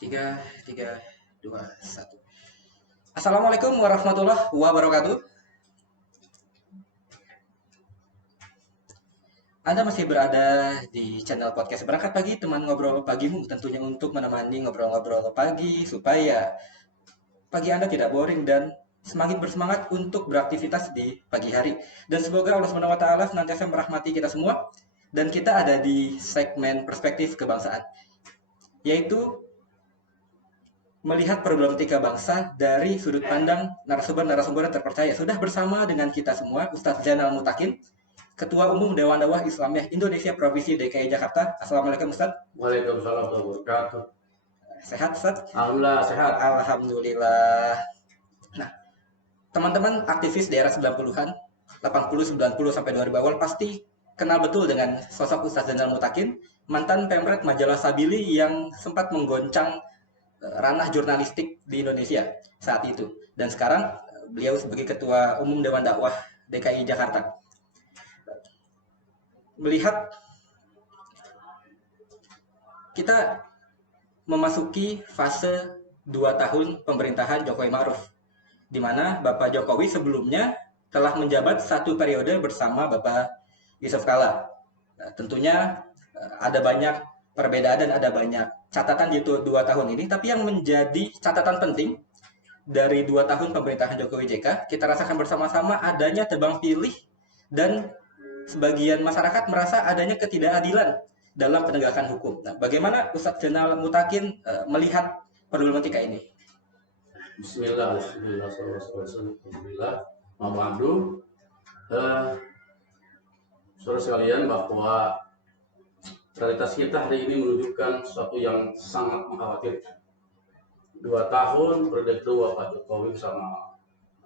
Tiga, tiga, dua, satu. Assalamualaikum warahmatullahi wabarakatuh. Anda masih berada di channel podcast Berangkat Pagi, teman ngobrol pagimu. Tentunya untuk menemani ngobrol-ngobrol pagi supaya pagi Anda tidak boring dan semakin bersemangat untuk beraktivitas di pagi hari. Dan semoga Allah Subhanahu wa taala senantiasa merahmati kita semua. Dan kita ada di segmen perspektif kebangsaan, yaitu melihat problematika bangsa dari sudut pandang narasumber-narasumber terpercaya. Sudah bersama dengan kita semua Ustadz Zainal Mutakin, Ketua Umum Dewan Dakwah Islamiyah Indonesia Provinsi DKI Jakarta. Assalamualaikum Ustadz. Waalaikumsalam warahmatullahi wabarakatuh. Sehat Ustadz? Alhamdulillah sehat. Alhamdulillah. Nah, teman-teman aktivis di era 90-an, 80, 90 sampai 2000 awal pasti kenal betul dengan sosok Ustadz Zainal Mutakin, mantan pemret majalah Sabili yang sempat menggoncang ranah jurnalistik di Indonesia saat itu. Dan sekarang beliau sebagai Ketua Umum Dewan Dakwah DKI Jakarta. Melihat kita memasuki fase 2 tahun pemerintahan Jokowi Ma'ruf, di mana Bapak Jokowi sebelumnya telah menjabat 1 periode bersama Bapak Yusuf Kala. Tentunya ada banyak perbedaan dan ada banyak catatan di 2 tahun ini, tapi yang menjadi catatan penting dari 2 tahun pemerintahan Jokowi JK, kita rasakan bersama-sama adanya tebang pilih dan sebagian masyarakat merasa adanya ketidakadilan dalam penegakan hukum. Nah, bagaimana Ustadz Zainal Mutakin melihat problematika ini? Bismillah, alhamdulillah, Muhammadu. Saudara sekalian, bahwa realitas kita hari ini menunjukkan sesuatu yang sangat mengkhawatirkan. 2 tahun periode kedua Pak Jokowi sama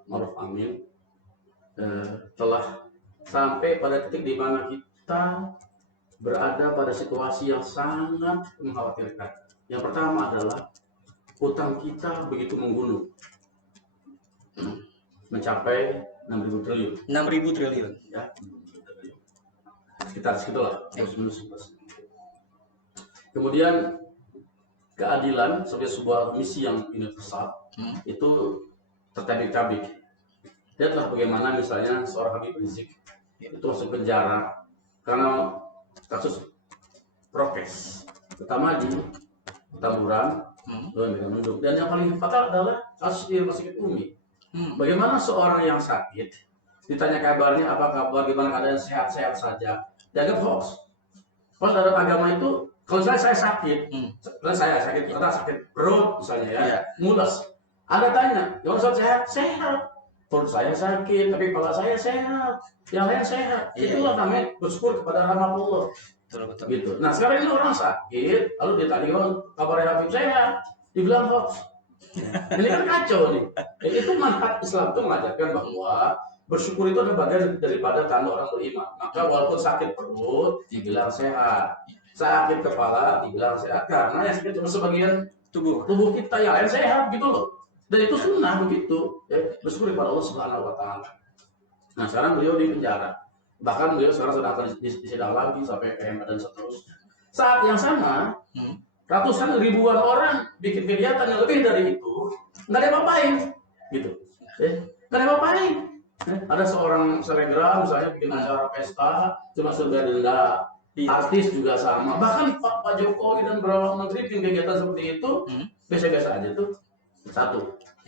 Maruf Amin telah sampai pada titik di mana kita berada pada situasi yang sangat mengkhawatirkan. Yang pertama adalah utang kita begitu menggunung, mencapai 6.000 triliun. 6.000 triliun. Ya, sekitar segitulah. Kemudian keadilan sebagai sebuah misi yang universal itu tertabik-tabik. Lihatlah bagaimana misalnya seorang Habib Rizik itu masuk penjara karena kasus prokes, pertama di Petamburan, dan yang paling fatal adalah kasus di Rumah Sakit Umi. Bagaimana seorang yang sakit ditanya kabarnya, apa kabar, bagaimana keadaan, sehat-sehat saja, dianggap hoax. Kalau dalam agama itu, kalau saya sakit, saya sakit perut misalnya ya, mules, Anda tanya, kalau saya sehat, perut saya sakit, tapi kepala saya sehat, yang lain sehat. Itulah namanya bersyukur kepada rahmat Allah. Betul. Gitu. Nah sekarang ini orang sakit, lalu ditanya kabarnya Habib sehat, dibilang hoax. Ini kan kacau nih. Itu manfaat Islam itu mengajarkan bahwa bersyukur itu adalah bagian daripada tanda orang beriman. Maka walaupun sakit perut dibilang sehat, sakit kepala dibilang sehat, karena yang sakit cuma sebagian tubuh kita, yang lain sehat gitu loh. Dan itu sunnah begitu. Ya, bersyukur kepada Allah Subhanahu wa taala. Nah, sekarang beliau di penjara. Bahkan beliau sekarang sedang akan disidang lagi sampai KMA dan seterusnya. Saat yang sama, ratusan ribuan orang bikin kegiatan yang lebih dari itu, nggak ada apa-apain, gitu. Nggak ada apa-apain. Ada seorang selebgram misalnya bikin acara pesta, cuma surga denda. Artis juga sama. Bahkan Pak Jokowi dan beberapa menteri bikin kegiatan seperti itu, biasa-biasa aja tuh. Satu.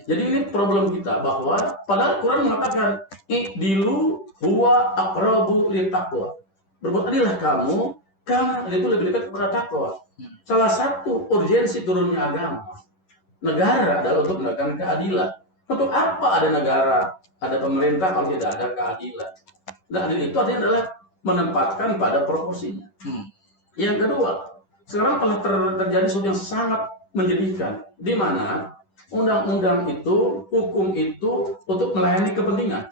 Jadi ini problem kita, bahwa padahal Quran mengatakan i'dilu huwa aqrabu littaqwa. Berbuat adillah kamu, karena itu lebih dekat kepada takwa. Salah satu urgensi turunnya agama negara adalah untuk menegakkan keadilan. Untuk apa ada negara, ada pemerintah kalau tidak ada keadilan? Dan adil itu artinya adalah menempatkan pada proporsinya. Yang kedua, sekarang telah terjadi sesuatu yang sangat menyedihkan, di mana undang-undang itu, hukum itu untuk melayani kepentingan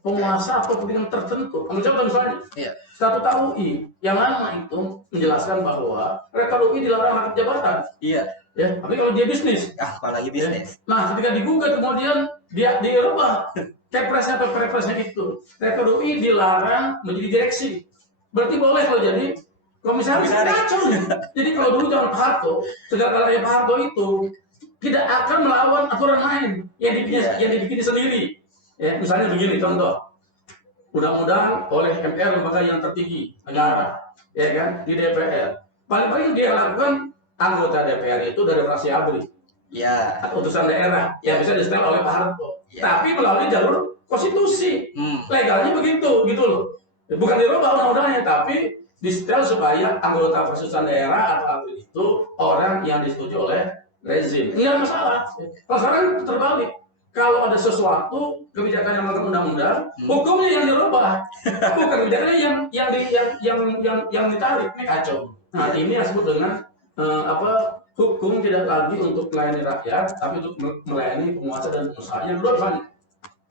penguasa atau kepentingan tertentu. Contoh misalnya, Statut UI yang lama itu menjelaskan bahwa rektor UI dilarang rangkap jabatan. Ya, tapi kalau dia bisnis, apalagi bisnis. Nah, ketika digugat kemudian dia dirubah Kepresnya atau Perpresnya itu, rektor UI dilarang menjadi direksi. Berarti boleh kalau jadi komisaris kacau. Jadi kalau dulu zaman Pak Harto, segala-galanya Pak Harto itu tidak akan melawan aturan main yang dibikin sendiri. Ya, misalnya begini contoh, undang-undang oleh MPR, lembaga yang tertinggi negara, ya kan, di DPR. Paling-paling dia lakukan anggota DPR itu dari fraksi ABRI, ya, atau utusan daerah yang bisa disetel oleh Pak Harto, ya. tapi melalui jalur konstitusi. Legalnya begitu, gitu loh. Bukan dirubah undang-undangnya, tapi disetel supaya anggota persusuan daerah atau ABRI itu orang yang disetujui oleh rezim. Enggak masalah. Kalau sekarang terbalik. Kalau ada sesuatu kebijakan yang melanggar undang-undang, hukumnya yang dirubah, bukan kebijakannya yang ditarik. Ini kacau. Nah, ini yang disebut dengan hukum tidak lagi untuk melayani rakyat, tapi untuk melayani penguasa dan pengusaha. Yang kedua misalnya,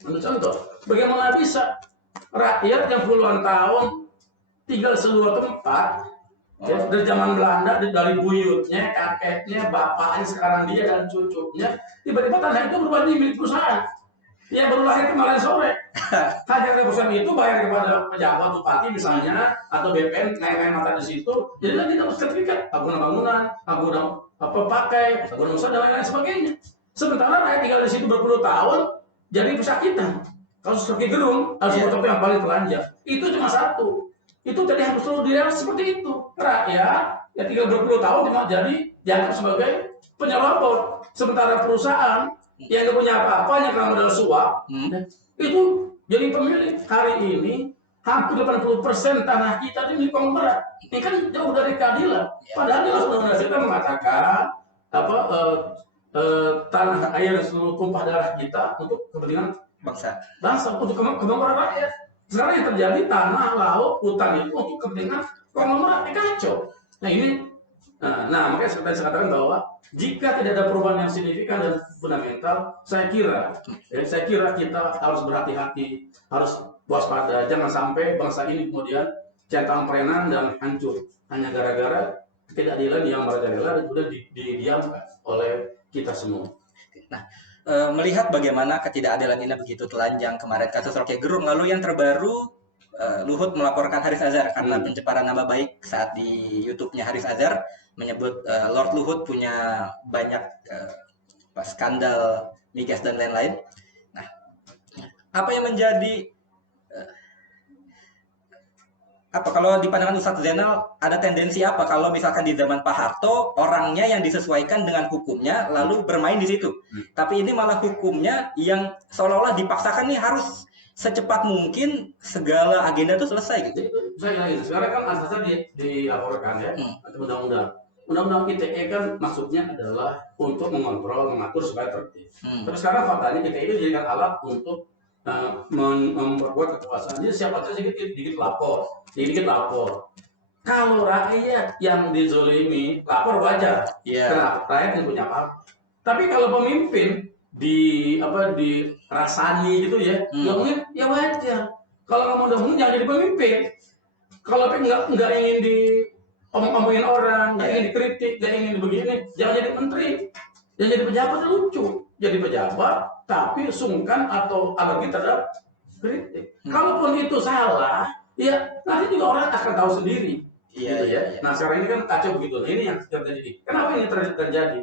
untuk contoh, bagaimana bisa rakyat yang puluhan tahun tinggal seluruh tempat, ya, dari zaman Belanda, dari buyutnya, kakeknya, bapaknya, sekarang dia dan cucunya, tiba-tiba tanah itu berubah jadi milik perusahaan. Dia baru lahir kemarin sore. Hanya perusahaan itu bayar kepada pejabat bupati misalnya, atau BPN naik mata di situ. Jadi lagi dapat sertifikat bangunan, pakai, bangunan usaha dan lain-lain sebagainya. Sementara rakyat tinggal di situ berpuluh tahun, jadi pesakitan. Kasus Rocky Gerung, harus yang paling telanjang. Itu cuma satu. Itu tadi harus selalu dilihat seperti itu. Rakyat yang tinggal berpuluh tahun cuma jadi dianggap sebagai penyelopor. Sementara perusahaan yang nggak punya apa-apa, yang kalau modal suap, itu jadi pemilik. Hari ini hampir 80% tanah kita ini milik konglomerat. Ini kan jauh dari keadilan. Padahal jelas undang-undang kita mengatakan tanah air seluruh tumpah darah kita untuk kepentingan bangsa untuk kemakmuran rakyat. Sekarang yang terjadi tanah, laut, hutan itu untuk kepentingan konglomerat, kacau. Nah ini, makanya saya katakan bahwa jika tidak ada perubahan yang signifikan dan fundamental, saya kira kita harus berhati-hati, harus waspada, jangan sampai bangsa ini kemudian centang perenan dan hancur hanya gara-gara ketidakadilan yang merajalela dan sudah didiamkan oleh kita semua. Nah, melihat bagaimana ketidakadilan ini begitu telanjang kemarin kasus Rocky Gerung, lalu yang terbaru Luhut melaporkan Haris Azhar karena pencemaran nama baik saat di YouTube-nya Haris Azhar menyebut Lord Luhut punya banyak skandal migas dan lain-lain. Nah, apa yang menjadi kalau di pandangan Ustadz Zainal ada tendensi apa kalau misalkan di zaman Pak Harto orangnya yang disesuaikan dengan hukumnya lalu bermain di situ, tapi ini malah hukumnya yang seolah-olah dipaksakan nih harus secepat mungkin segala agenda itu selesai gitu. Saya lagi sekarang kan asasnya dilaporkan ya undang-undang ITE kan maksudnya adalah untuk mengontrol, mengatur supaya tertib. Tapi sekarang faktanya ITE itu dijadikan alat untuk memperkuat kekuasaan. Jadi siapa saja dikit lapor. Kalau rakyat yang dizolimi lapor wajar. Kenapa? Rakyat yang punya apa? Tapi kalau pemimpin dirasani gitu ya, ngomongin ya wajar. Kalau kamu udah ngomong jangan jadi pemimpin. Kalau nggak ingin omongin orang, nggak ingin dikritik, nggak ingin begini, jangan jadi menteri. Jangan jadi pejabat lucu. Jadi pejabat tapi sungkan atau alergi terhadap kritik. Kalaupun itu salah, ya nanti juga orang akan tahu sendiri. Gitu ya. Nah sekarang ini kan kacau begitu. Ini yang terjadi. Kenapa ini terjadi?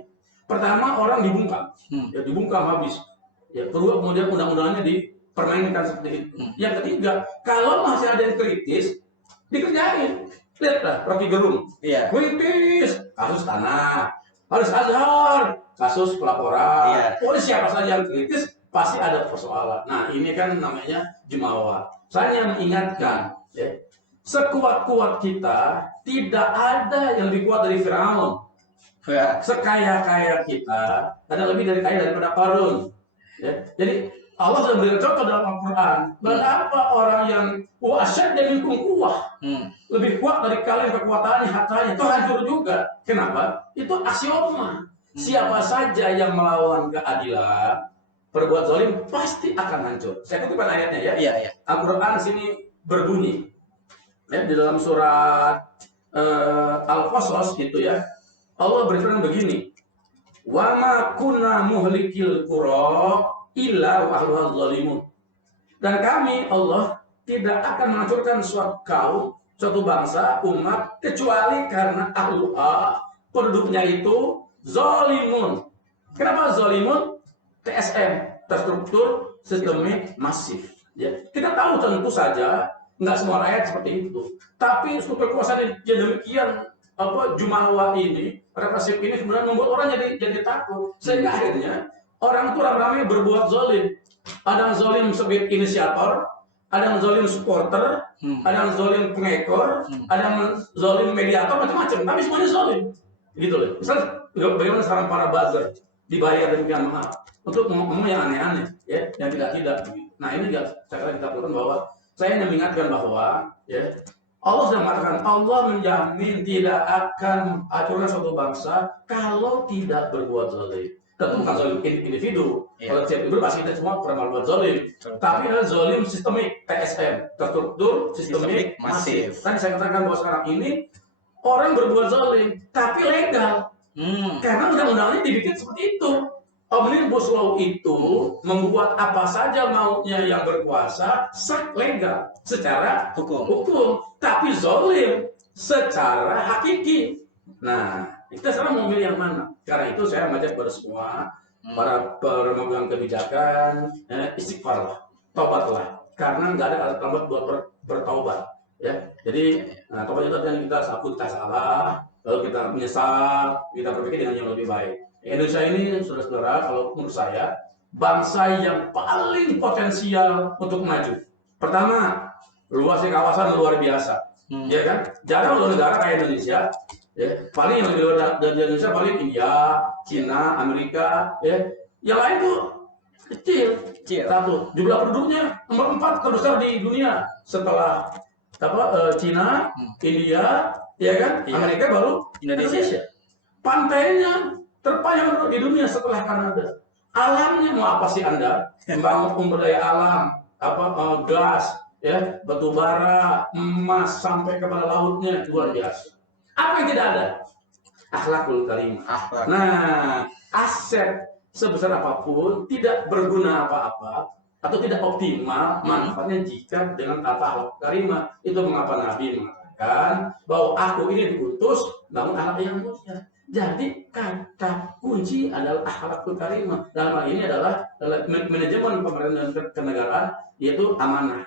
Pertama orang dibungkam, ya dibungkam habis. Ya kedua kemudian undang-undangnya dipermainkan seperti itu. Yang ketiga, kalau masih ada yang kritis, dikerjain. Lihatlah Rocky Gerung, kritis kasus tanah, Haris Azhar kasus pelaporan. Siapa saja yang kritis pasti ada persoalan. Nah ini kan namanya jumawa. Saya mengingatkan, ya, sekuat-kuat kita tidak ada yang lebih kuat dari Firaun. Sekaya-kaya kita ada lebih dari kaya daripada Qarun. Ya. Jadi Allah sudah memberikan contoh dalam Al-Quran. Berapa orang yang asyad dan kuwah lebih kuat dari kalian kekuatannya, hartanya itu hancur juga. Kenapa? Itu aksioma. Siapa saja yang melawan keadilan, berbuat zalim pasti akan hancur. Saya kutipkan ayatnya ya. Al-Quran sini berbunyi ya, di dalam surat Al-Qasas itu ya. Allah berfirman begini, wa ma kunna muhlikil qura illa wa ahluha zalimun. Dan kami Allah tidak akan menghancurkan suatu kaum suatu bangsa, umat, kecuali karena ahluha, penduduknya itu zolimun. Kenapa zolimun? TSM, terstruktur, sistemik, masif. Ya, kita tahu tentu saja nggak semua rakyat seperti itu. Tapi struktur kekuasaan yang demikian jumawa ini, represif ini sebenarnya membuat orang jadi takut. Sehingga akhirnya orang itu ramai berbuat zolim. Ada yang zolim sebagai inisiator, ada yang zolim supporter, ada yang zolim pengekor, ada yang zolim mediator, macam-macam. Tapi semuanya zolim, gitu loh. Misal bagaimana sekarang para buzzer dibayar demikian mahal untuk ngomong yang aneh-aneh, ya, yang tidak-tidak. Nah ini juga saya kita perlukan bahwa saya ingin mengingatkan bahwa, ya, Allah sudah mengatakan Allah menjamin tidak akan hancurkan suatu bangsa kalau tidak berbuat zalim. Tentu bukan zalim individu. Kalau setiap individu pasti kita semua pernah berbuat zalim. Tapi adalah zalim sistemik, TSM, terstruktur, sistemik, masif. Tadi saya katakan bahwa sekarang ini orang berbuat zalim, tapi legal. Karena undang-undangnya dibikin seperti itu. Omnibus Law itu membuat apa saja maunya yang berkuasa sah legal secara hukum, tapi zalim secara hakiki. Nah, kita sekarang mau milih yang mana? Karena itu saya mengajak kepada semua para pemegang kebijakan, istighfarlah, taubatlah. Karena nggak ada kata terlambat buat bertaubat. Ya, jadi taubat itu artinya kita sapu, kita salah, lalu kita menyesal, kita berpikir dengan yang lebih baik. Indonesia ini, saudara-saudara, kalau menurut saya, bangsa yang paling potensial untuk maju. Pertama, luasnya kawasan luar biasa, ya kan? Jarang loh negara kayak Indonesia. Ya, paling yang lebih luar dari Indonesia paling India, Cina, Amerika, ya. Yang lain tuh kecil. Satu, jumlah penduduknya nomor 4 terbesar di dunia setelah Cina, India, ya kan? Amerika baru Indonesia. Pantainya terpanjang di dunia setelah Kanada. Alamnya mau apa sih Anda? Membangun sumber daya alam, gas, ya, batu bara, emas sampai kepada lautnya luar biasa. Apa yang tidak ada? Akhlakul karimah. Nah, aset sebesar apapun tidak berguna apa-apa atau tidak optimal manfaatnya jika dengan akhlak karimah. Itu mengapa Nabi mengatakan bahwa aku ini diutus namun akhlak yang mulia. Jadi kata kunci adalah akhlakul karimah. Dalam hal ini adalah manajemen pemerintahan kenegaraan, yaitu amanah.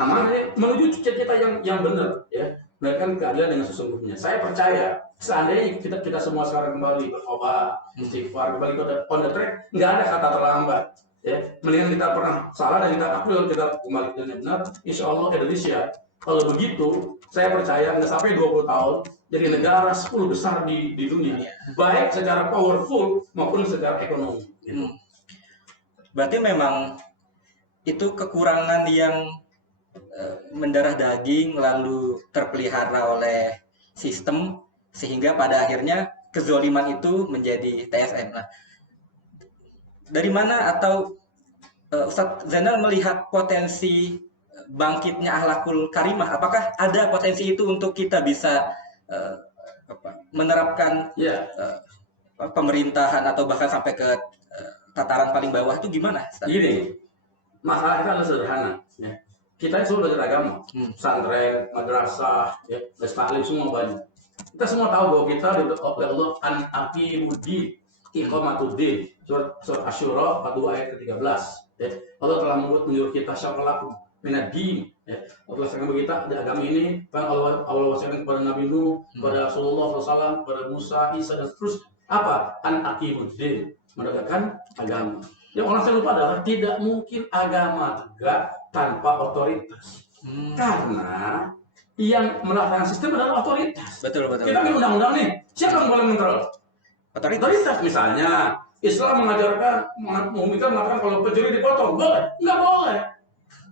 Amanah ini menuju cita-cita yang benar, ya, menegakkan keadilan dengan sesungguhnya. Saya percaya seandainya kita semua sekarang kembali bertobat, istighfar, kembali on the track, nggak ada kata terlambat. Ya, mendingan kita pernah salah dan kita akui lalu kita kembali dengan benar. Insya Allah Indonesia. Kalau begitu, saya percaya nggak sampai 20 tahun jadi negara 10 besar di dunia, baik secara powerful maupun secara ekonomi. Berarti memang itu kekurangan yang mendarah daging lalu terpelihara oleh sistem sehingga pada akhirnya kezoliman itu menjadi TSM. Nah, dari mana atau Ustadz Zainal melihat potensi bangkitnya akhlakul karimah? Apakah ada potensi itu untuk kita bisa menerapkan pemerintahan atau bahkan sampai ke tataran paling bawah itu gimana? Gini, masalah itu adalah sederhana. Ya. Kita semua belajar agama, pesantren, madrasah, ya, taklim semua banyak. Kita semua tahu bahwa kita diberi oleh Allah an-aqimud-din, iqamatuddin. Surat Asy-Syura 42 ayat ke-13. Ya. Allah telah menyuruh kita syaqalakum minad-din. Ya. Allah telah bagi kita di agama ini, kan Allah wasiatkan kepada Nabi Nuh, kepada Rasulullah SAW, kepada Musa, Isa dan seterusnya. Apa? An-aqimud-din, menegakkan agama. Yang orang saya lupa adalah tidak mungkin agama tegak tanpa otoritas. Karena yang melaksanakan sistem adalah otoritas. Betul. Kita bikin undang-undang nih, siapa yang boleh mengontrol? Otoritas. Misalnya, Islam mengajarkan, mengatakan kalau pencuri dipotong, boleh? Nggak boleh.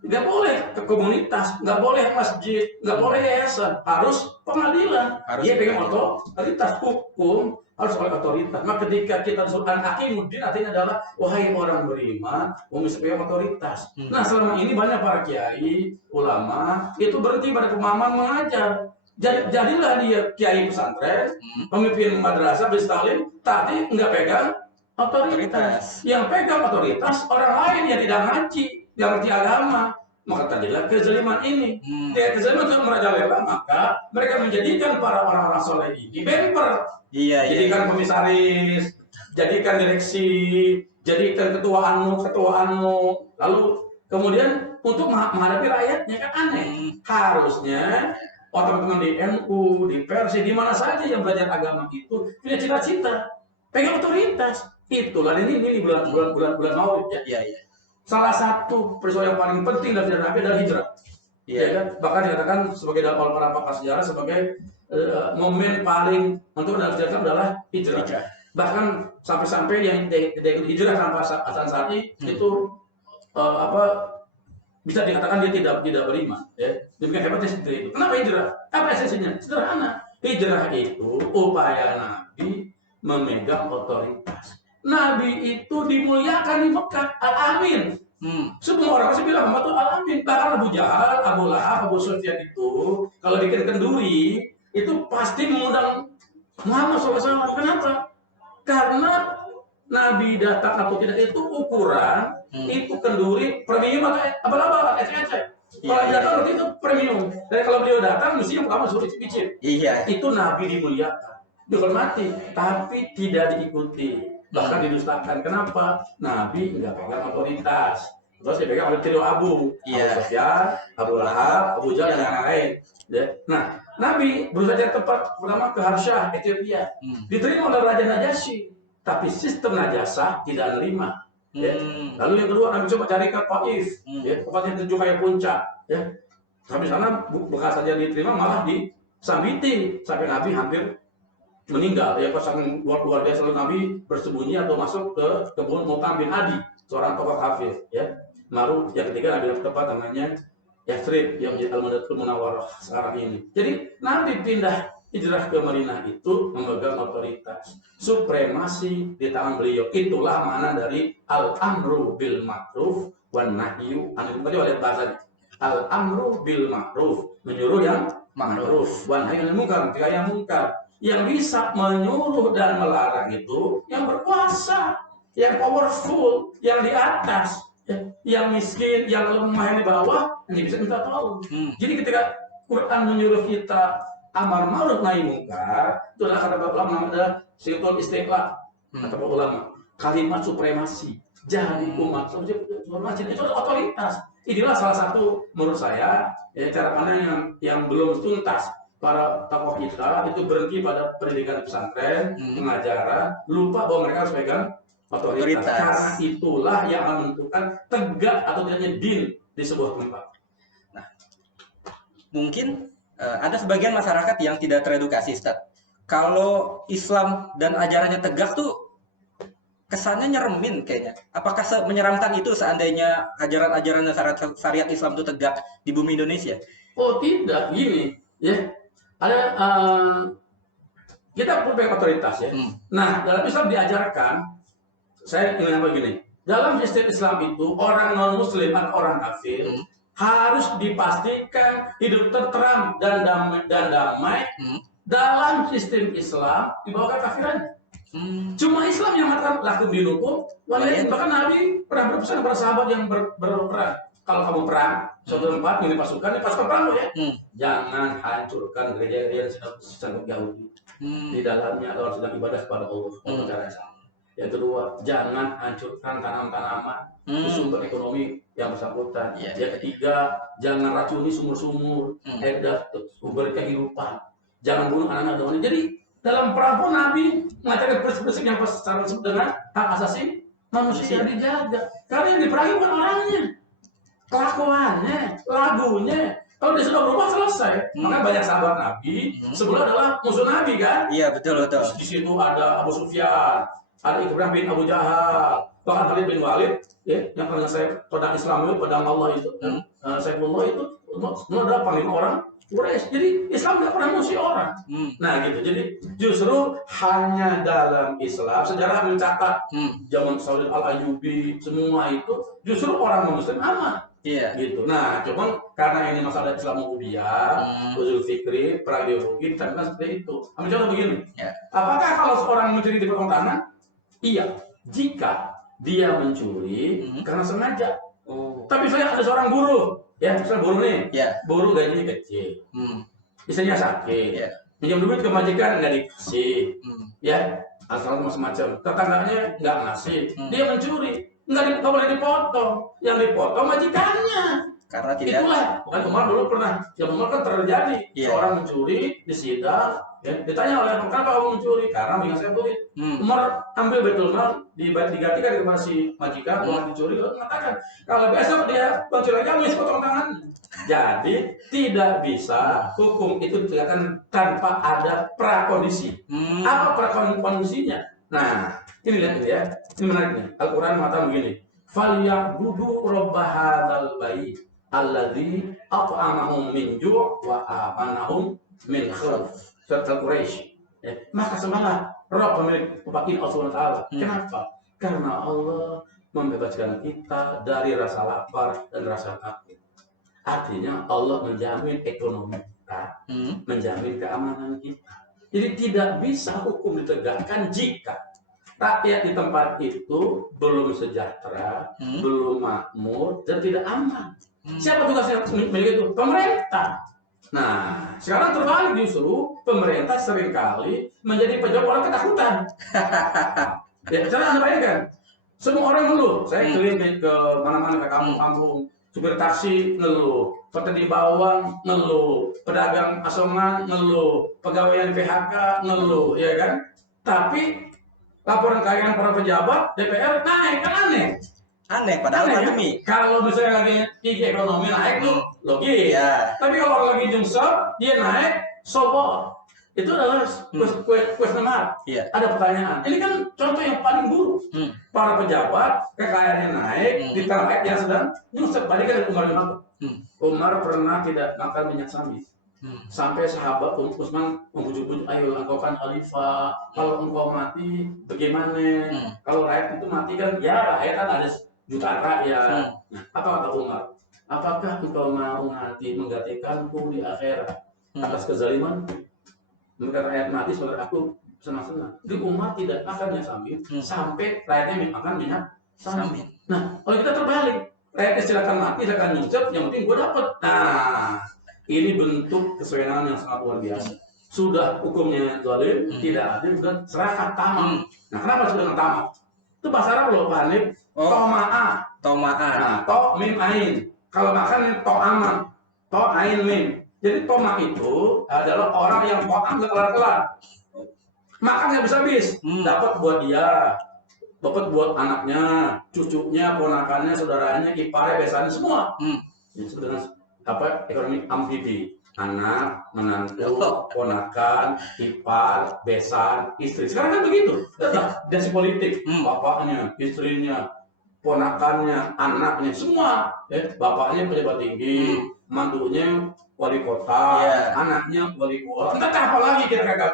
Nggak boleh ke komunitas, nggak boleh masjid, nggak boleh yayasan, harus pengadilan. Dia pengen otoritas, hukum harus oleh otoritas. Maka ketika kita disebut an-aqimud-din artinya adalah wahai orang beriman, supaya otoritas. Nah, selama ini banyak para kiai, ulama itu berhenti pada pemahaman mengajar. Jadilah dia kiai pesantren, pemimpin madrasah, taklim, tapi nggak pegang otoritas. Yang pegang otoritas orang lain yang tidak ngaji, yang ngerti agama. maka terjadilah kezaliman ini. Hmm. Ketika kezaliman itu merajalela, maka mereka menjadikan para orang-orang soleh ini bemper. Iya, iya. Jadikan komisaris, jadikan direksi, jadikan ketuaanmu, lalu kemudian untuk menghadapi rakyatnya kan aneh. Harusnya teman-teman di NU, di Persi, di mana saja yang belajar agama itu punya cita-cita, pegang otoritas. Itulah ini bulan Maulid ya. Iya, iya. Salah satu peristiwa yang paling penting dari sejarah Nabi adalah hijrah. Iya. Ya kan? Bahkan dikatakan sebagai dalam para pakar sejarah sebagai momen paling untuk dalam sejarah adalah hijrah. Bahkan sampai-sampai yang tidak hijrah sampai saat ini itu bisa dikatakan dia tidak beriman. Ya. Demikian hebatnya seperti itu. Kenapa hijrah? Apa esensinya? Sederhana. Hijrah itu upaya Nabi memegang otoritas. Nabi itu dimuliakan di Mekah, Al-Amin. Semua orang pasti bilang Muhammad itu Al-Amin. Bahkan Abu Jahal, Abu Lahab, Abu Sufyan itu kalau bikin kenduri itu pasti mengundang Muhammad SAW. Kenapa? Karena Nabi datang atau tidak itu ukuran itu kenduri premium atau abal-abal, ecek-ecek. Kalau dia datang itu premium. Dan kalau beliau datang mesti yang pertama suruh icip-icip. Iya. Itu Nabi dimuliakan, dihormati, tapi tidak diikuti. Bahkan didustakan. Kenapa? Nabi nggak pegang otoritas. Terus dipegang oleh trio Abu Sufyan, Abu Lahab, Abu Jahal, dan lain-lain. Nah, Nabi berusaha cari tempat pertama ke Harsyah, Ethiopia. Diterima oleh Raja Najasyi, tapi sistem Najasah tidak menerima. Lalu yang kedua Nabi coba cari ke Taif, tempat yang tujuh kayak puncak. Sampai sana bekas saja diterima malah disambiti sampai Nabi hampir meninggal. Pas luar biasa Nabi bersembunyi atau masuk ke kebun Mutam bin Adi, seorang tokoh kafir. Baru yang ketiga Nabi dapat tempat namanya Yathrib yang menjadi Al-Madinatul Munawwarah sekarang ini. Jadi Nabi pindah hijrah ke Madinah itu memegang otoritas, supremasi di tangan beliau. Itulah makna dari al-amru bil ma'ruf wan nahyu anil munkar. Lihat bahasanya. Al-amru bil ma'ruf, menyuruh yang ma'ruf, wan nahyu anil munkar, mencegah yang munkar. Yang bisa menyuruh dan melarang itu yang berkuasa, yang powerful, yang di atas, yang miskin, yang lemah, yang di bawah, ini bisa minta tolong. Jadi ketika Quran menyuruh kita amar ma'ruf nahi munkar, itu adalah kata Bapak ulama adalah siltul istiqlal, kata Bapak ulama, kalimat supremasi. Jadi umat supremasi itu adalah otoritas. Inilah salah satu menurut saya cara pandang yang belum tuntas. Para tokoh kita itu berhenti pada pendidikan pesantren, pengajaran, lupa bahwa mereka harus pegang otoritas. Karena itulah yang menentukan tegak atau tidaknya din di sebuah tempat. Nah, mungkin ada sebagian masyarakat yang tidak teredukasi, Ustaz. Kalau Islam dan ajarannya tegak tuh kesannya nyeremin kayaknya. Apakah menyeramkan itu seandainya ajaran-ajaran dan syariat Islam itu tegak di bumi Indonesia? Oh tidak, gini ya. Ada kita punya otoritas ya. Nah, dalam Islam diajarkan, saya ingin apa gini. Dalam sistem Islam itu orang non Muslim atau orang kafir harus dipastikan hidup tentram dan damai dalam sistem Islam di bawah kekafiran. Cuma Islam yang mengatakan lakum dinukum, bahkan Nabi pernah berpesan kepada sahabat yang berperang. Kalau kamu perang, suatu tempat ini pasukan perang ya. Jangan hancurkan gereja-gereja yang sedang Yahudi. Di dalamnya orang sedang ibadah kepada Allah. Cara yang sama. Yang kedua, jangan hancurkan tanam-tanaman di sumber ekonomi yang bersangkutan. Yang ketiga, jangan racuni sumur-sumur, sumber kehidupan. Jangan bunuh anak-anak wanita. Jadi dalam perang pun Nabi mengajarkan prinsip-prinsip yang secara disebut dengan hak asasi manusia dijaga. Karena yang diperangi bukan orangnya, kelakuannya, lagunya. Kalau dia sudah berubah selesai. Maka banyak sahabat Nabi sebelum adalah musuh Nabi kan? Iya betul. Di situ ada Abu Sufyan, ada Ibrahim bin Abu Jahal, bahkan Khalid bin Walid, yang pernah saya pedang Islam itu, pedang Allah itu, Saifullah itu, semua adalah panglima orang Quraisy. Jadi Islam nggak pernah musuh orang. Nah gitu. Jadi justru hanya dalam Islam sejarah mencatat zaman Saud al-Ayyubi semua itu justru orang Muslim aman. Gitu. Nah, cuma karena ini masalah Islam Ubudiyah, usul fikri, praideologi, kita seperti itu. Ambil contoh begini. Apakah kalau seorang mencuri di potong tangan? Iya, jika dia mencuri karena sengaja. Tapi saya ada seorang guru, Ya, misal buruh nih, Ya. buruh gajinya kecil, istrinya sakit, Ya. minjem duit ke majikan nggak dikasih, Hmm. ya, asal macam-macam. Tetangganya nggak ngasih, dia mencuri, nggak boleh dipotong, yang dipotong majikannya. Karena tidak. Itulah, bukan Umar dulu pernah, ya Umar kan terjadi, seorang mencuri disidang, ya, ditanya oleh kenapa kamu mencuri? Karena dengan saya duit. Umar ambil betul mal digantikan kepada si majikan uang dicuri, lalu mengatakan kalau besok dia mencuri lagi kamu potong tangan. Jadi tidak bisa hukum itu ditegakkan tanpa ada prakondisi. Apa prakondisinya? Nah, ini lihat ya, ini menarik nih. Al-Quran mengatakan begini, "Falyabudu robba hadzal bait alladzi at'amahum min ju' wa amanahum min khauf." Surat Al-Quraisy. Ya, maka sembahlah Rabb pemilik pemilik Allah Subhanahu wa taala. Kenapa? Karena Allah membebaskan kita dari rasa lapar dan rasa takut. Artinya Allah menjamin ekonomi kita, menjamin keamanan kita. Jadi tidak bisa hukum ditegakkan jika rakyat di tempat itu belum sejahtera, belum makmur, dan tidak aman. Siapa tugasnya milik itu? Pemerintah. Nah, sekarang terbalik justru pemerintah seringkali menjadi pejabat orang ketakutan. Ya, cara Anda bayangkan, semua orang ngeluh. Saya keliling ke mana-mana, ke kampung-kampung, supir taksi ngeluh, petani bawang ngeluh, pedagang asongan ngeluh, pegawai PHK ngeluh, ya kan? Tapi laporan keuangan para pejabat DPR naik, kan aneh. Aneh, padahal pandemi. Ya? Kalau misalnya lagi gigi ekonomi naik tuh logis. Ya. Tapi kalau lagi nyungsep, dia naik, sobor. Itu adalah question mark. Ya. Ada pertanyaan. Ini kan contoh yang paling buruk. Para pejabat, kekayaannya naik, di tengah yang sedang nyungsep. Tadi kan Umar bin Khattab. Umar pernah tidak makan minyak sawit. Sampai sahabat Utsman membujuk-bujuk, ayo engkau kan khalifah, kalau engkau mati bagaimana? Kalau rakyat itu mati kan, ya rakyat kan ada jutaan rakyat. Nah, apa kata Umar? Apakah engkau mau mati menggantikanku di akhirat atas kezaliman? Mereka rakyat mati saudara aku senang-senang. Jadi Umar tidak makan minyak sawit sampai rakyatnya makan minyak sawit. Nah, kalau kita terbalik, rakyatnya silakan mati, silakan nyucap, yang penting gua dapat. Nah, ini bentuk kesewenangan yang sangat luar biasa. Sudah hukumnya zalim, tidak adil, dan serahkan tamak. Nah, kenapa sudah tamak? Itu bahasa Arab loh, Pak Hanif. Toma'a. Nah, to mim ain. Kalau makan to aman, to ain mim. Jadi tomak itu adalah orang yang to'am gak kelar-kelar. Makan nggak bisa habis. Dapat buat dia, dapat buat anaknya, cucunya, ponakannya, saudaranya, iparnya, besannya, semua. Itu dengan apa ekonomi amfibi, anak, menantu, ponakan, ipar, besan, istri. Sekarang kan begitu. Dasi politik, bapaknya, istrinya, ponakannya, anaknya, semua. Bapaknya pejabat tinggi, mantunya wali kota, anaknya wali kota. Entah apa lagi kita kagak.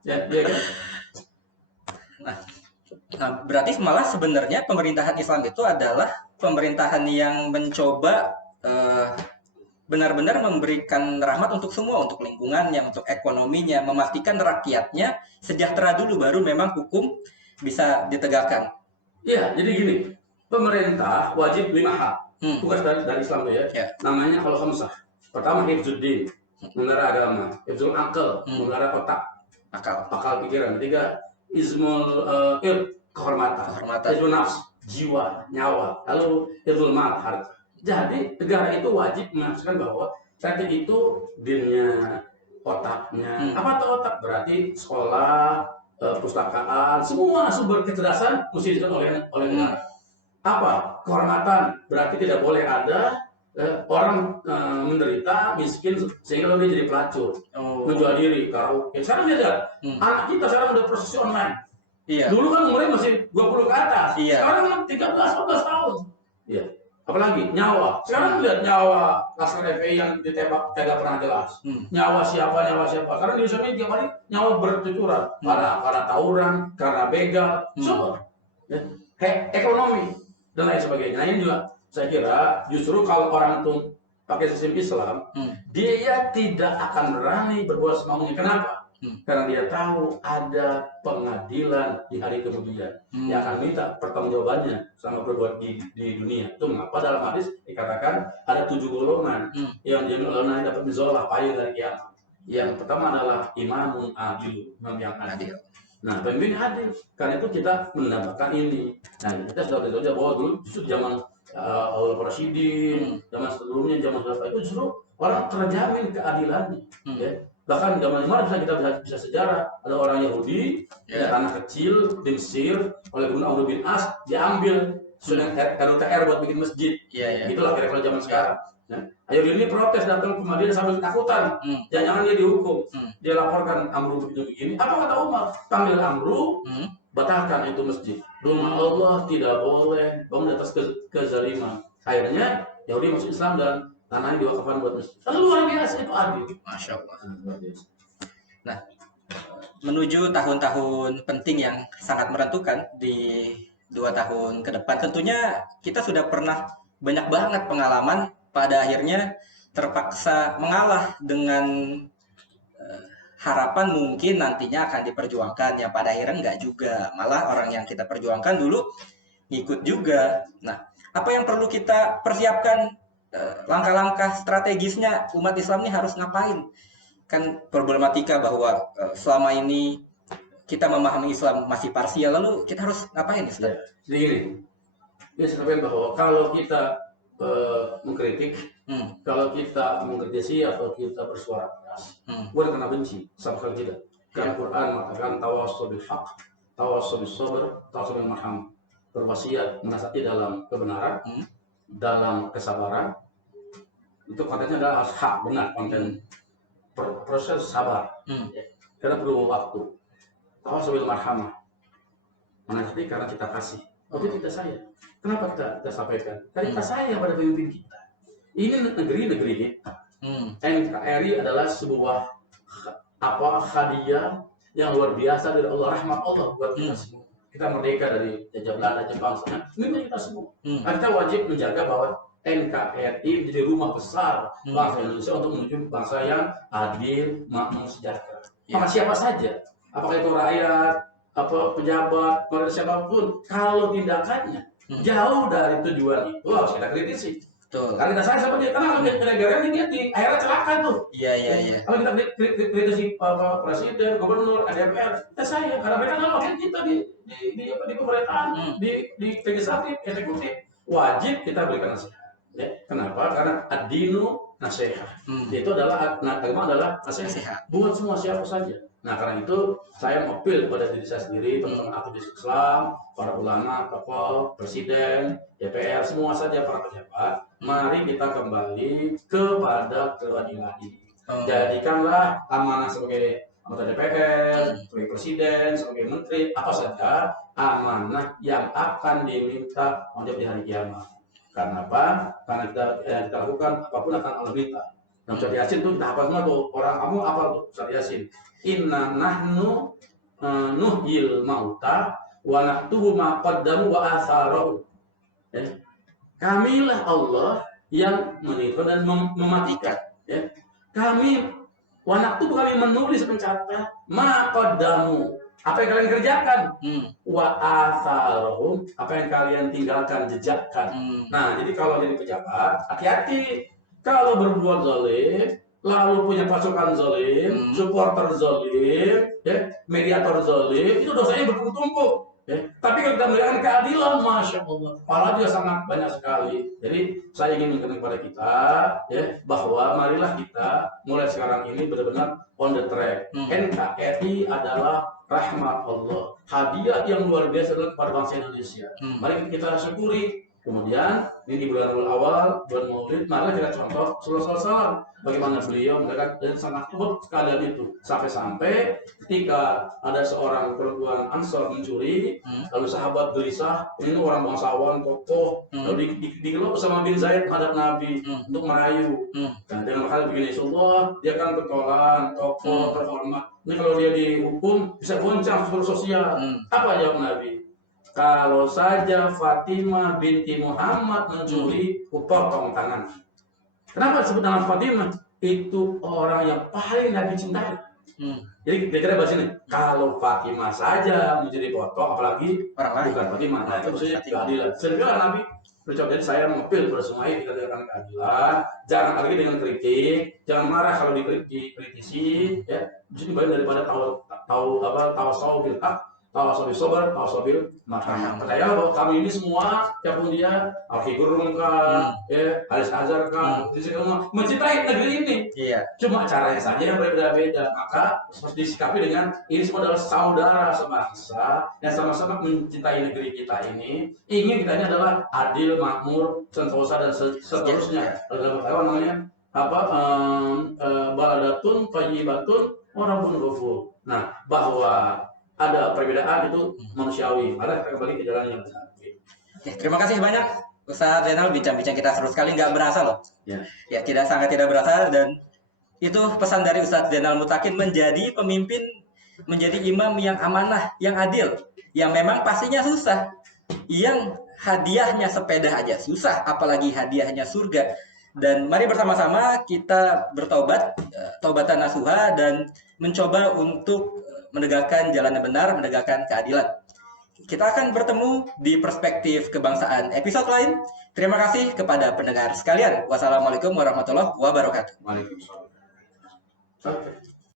Ya kan? Nah, berarti malah sebenarnya pemerintahan Islam itu adalah pemerintahan yang mencoba benar-benar memberikan rahmat untuk semua, untuk lingkungannya, untuk ekonominya, memastikan rakyatnya sejahtera dulu, baru memang hukum bisa ditegakkan. Iya, jadi gini, pemerintah wajib 5 hal. Tugas dari Islam itu ya. Namanya kalau khamsah. Pertama hifzuddin, memelihara agama. Hifzul akal, memelihara otak, akal pikiran. Ketiga izmul kehormatan. Hifzul nafs, jiwa, nyawa. Lalu hifzul mal, harta. Jadi negara itu wajib memastikan bahwa rakyat itu dinnya, otaknya. Apa itu otak? Berarti sekolah, pustakaan, semua sumber kecerdasan mesti dilakukan oleh negara. Apa? Kehormatan. Berarti tidak boleh ada orang menderita, miskin, sehingga dia jadi pelacur, menjual diri, karaoke. Sekarang lihat, anak kita sekarang udah prosesi online. Dulu kan umurnya masih 20 ke atas. Sekarang 13-14 tahun. Iya. Apalagi nyawa. Sekarang lihat nyawa Laskar FPI yang ditembak tidak pernah jelas. Nyawa siapa. Karena di Indonesia ini tiap hari nyawa bercucuran. Karena tawuran, karena begal, semua. Ekonomi dan lain sebagainya. Nah, ini juga saya kira justru kalau orang itu pakai sistem Islam, dia tidak akan berani berbuat semaunya. Kenapa? Karena dia tahu ada pengadilan di hari kemudian yang akan minta pertanggungjawabannya sama berbuat di dunia. Itu mengapa dalam hadis dikatakan ada 7 golongan yang golongan dapat menzolah payung dari kiamat. Yang pertama adalah imamun adil, imam yang adil. Nah, pemimpin adil. Karena itu kita mendapatkan ini. Nah, kita sudah tahu bahwa dulu justru zaman awal Rasyidin, zaman sebelumnya, zaman Khulafa'i itu justru orang terjamin keadilannya. Ya. Bahkan zaman Umar bisa sejarah, ada orang Yahudi, anak kecil di Mesir oleh Gubernur Amr bin As diambil sudah RUTR buat bikin masjid. Itulah kira-kira zaman sekarang. Yahudi ini protes datang ke Madinah sambil ketakutan, jangan dia dihukum. Dia laporkan Amr begini. Apa kata Umar? Panggil Amr, batalkan itu masjid. Rumah Allah tidak boleh bangun di atas kezaliman. Akhirnya Yahudi masuk Islam dan tanahnya diwakafkan buat masjid. Lalu luar biasa, itu adil. Masya Allah. Nah, menuju tahun-tahun penting yang sangat menentukan di 2 tahun ke depan, tentunya kita sudah pernah banyak banget pengalaman pada akhirnya terpaksa mengalah dengan harapan mungkin nantinya akan diperjuangkan, yang pada akhirnya enggak juga. Malah orang yang kita perjuangkan dulu ngikut juga. Nah, apa yang perlu kita persiapkan, langkah-langkah strategisnya umat Islam ini harus ngapain? Kan problematika bahwa selama ini kita memahami Islam masih parsial, lalu kita harus ngapain, Ustaz? Jadi ini sampai bahwa kalau kita mengkritik, kalau kita mengkritisi atau kita bersuara keras, bukan karena benci sama sekali tidak. Karena Quran mengatakan tawassaw bil haqq, tawassaw bis sabr, tawassaw bil marham. Berwasiat menasihati dalam kebenaran, dalam kesabaran. Itu kontennya adalah hak, benar, konten proses sabar. Karena perlu waktu. Tawassaw bil marhamah, menasihati karena kita kasih. Oh, itu tidak saya. Kenapa kita sampaikan? Karena kita sayang pada pemimpin kita. Ini negeri kita. NKRI adalah sebuah hadiah yang luar biasa dari Allah, rahmat Allah buat kita semua. Kita merdeka dari jajah Belanda, Jepang, ini kita semua. Kita wajib menjaga bahwa NKRI menjadi rumah besar bangsa Indonesia untuk menuju bangsa yang adil, makmur, sejahtera. Maka siapa saja, apakah itu rakyat, apa pejabat, siapapun, kalau tindakannya jauh dari tujuan itu harus kita kritisi. Betul. Karena kita sayang sama dia, karena negara ini dia di akhirnya celaka tuh. Iya. Kalau kita kritisi presiden, gubernur, DPR, kita sayang karena mereka adalah wakil kita di pemerintahan, di legislatif, eksekutif. Wajib kita berikan nasihat. Ya. Kenapa? Karena ad-dinu nasihat. Itu adalah agama adalah nasihat. Buat semua siapa saja. Nah, karena itu saya appeal kepada diri saya sendiri, teman-teman aktivis Islam, para ulama, tokoh, presiden, DPR, semua saja para pejabat, mari kita kembali kepada keadilan ini. Jadikanlah amanah sebagai anggota DPR, sebagai presiden, sebagai menteri, apa saja amanah yang akan diminta untuk di hari kiamat. Karena apa? Karena kita lakukan apapun akan Allah minta. Nah, Ustaz Yasin tuh kita hafal semua tuh, orang kamu apa tuh Ustaz Yasin? Inna nahnu nuhyil mauta wa naktubu ma qaddamu wa atharahu. Kamilah Allah yang menghidupkan dan mematikan. Ya. Kami wa naktubu, kami menulis, mencatat ma qaddamu, apa yang kalian kerjakan, wa atharahum, apa yang kalian tinggalkan, jejakkan. Nah, jadi kalau jadi pejabat, hati-hati. Kalau berbuat zalim, lalu punya pasukan zalim, supporter zalim, ya, mediator zalim, itu dosanya bertumpuk-tumpuk. Ya. Tapi kalau kita melihat keadilan, masya Allah, pahala juga sangat banyak sekali. Jadi saya ingin mengingatkan kepada kita, ya, bahwa marilah kita mulai sekarang ini benar-benar on the track. NKRI adalah rahmat Allah, hadiah yang luar biasa kepada bangsa Indonesia. Mari kita syukuri. Kemudian ini bulan awal, bulan Maulid, maka kita contoh Rasulullah SAW, bagaimana beliau mendekat dan sangat lembut sekalian itu, sampai-sampai ketika ada seorang perempuan Ansor mencuri, lalu sahabat gelisah, ini orang bangsawan, tokoh, lalu digelar bersama bin Zaid menghadap Nabi untuk merayu. Dan dengan hal begini, Allah dia kan bertolak, tokoh terhormat. Ini kalau dia dihukum bisa goncang sosial. Apa jawab Nabi? Kalau saja Fatimah binti Muhammad mencuri, kupotong tangan. Kenapa disebut nama Fatimah? Itu orang yang paling Nabi cintai. Jadi kira-kira bahas ini, kalau Fatimah saja menjadi pokok, apalagi Orang lain. bukan Fatimah, nah itu maksudnya keadilan. Sehingga Nabi berucap, jadi saya mengapil pada semua ini, kita tegakkan keadilan, jangan lagi dengan kritik, jangan marah kalau dikritisi, ya. Jadi bagian daripada tawasaw bil haq, tawasaw bil sabar, tawasaw bil marhamah. Percaya bahwa kami ini semua, siapapun dia, Alki Gurung kah, ya, Haris Azhar kah, semua mencintai negeri ini. Iya. Cuma caranya saja yang berbeda-beda. Maka harus disikapi dengan ini semua adalah saudara sebangsa yang sama-sama mencintai negeri kita ini. Ingin kita ini adalah adil, makmur, sentosa dan seterusnya. Dalam Taiwan namanya baladatun, thayyibatun, wa rabbun ghafur. Nah, bahwa ada perbedaan itu manusiawi. Mari kita kembali ke jalan yang benar. Ya, terima kasih banyak Ustaz Zainal, bincang-bincang kita seru sekali, nggak berasa loh. Ya, sangat tidak berasa, dan itu pesan dari Ustaz Zainal Mutakin, menjadi pemimpin, menjadi imam yang amanah, yang adil, yang memang pastinya susah. Yang hadiahnya sepeda aja susah, apalagi hadiahnya surga. Dan mari bersama-sama kita bertobat, taubatan nasuha, dan mencoba untuk menegakkan jalan yang benar, menegakkan keadilan. Kita akan bertemu di perspektif kebangsaan episode lain. Terima kasih kepada pendengar sekalian. Wassalamualaikum warahmatullahi wabarakatuh. Waalaikumsalam.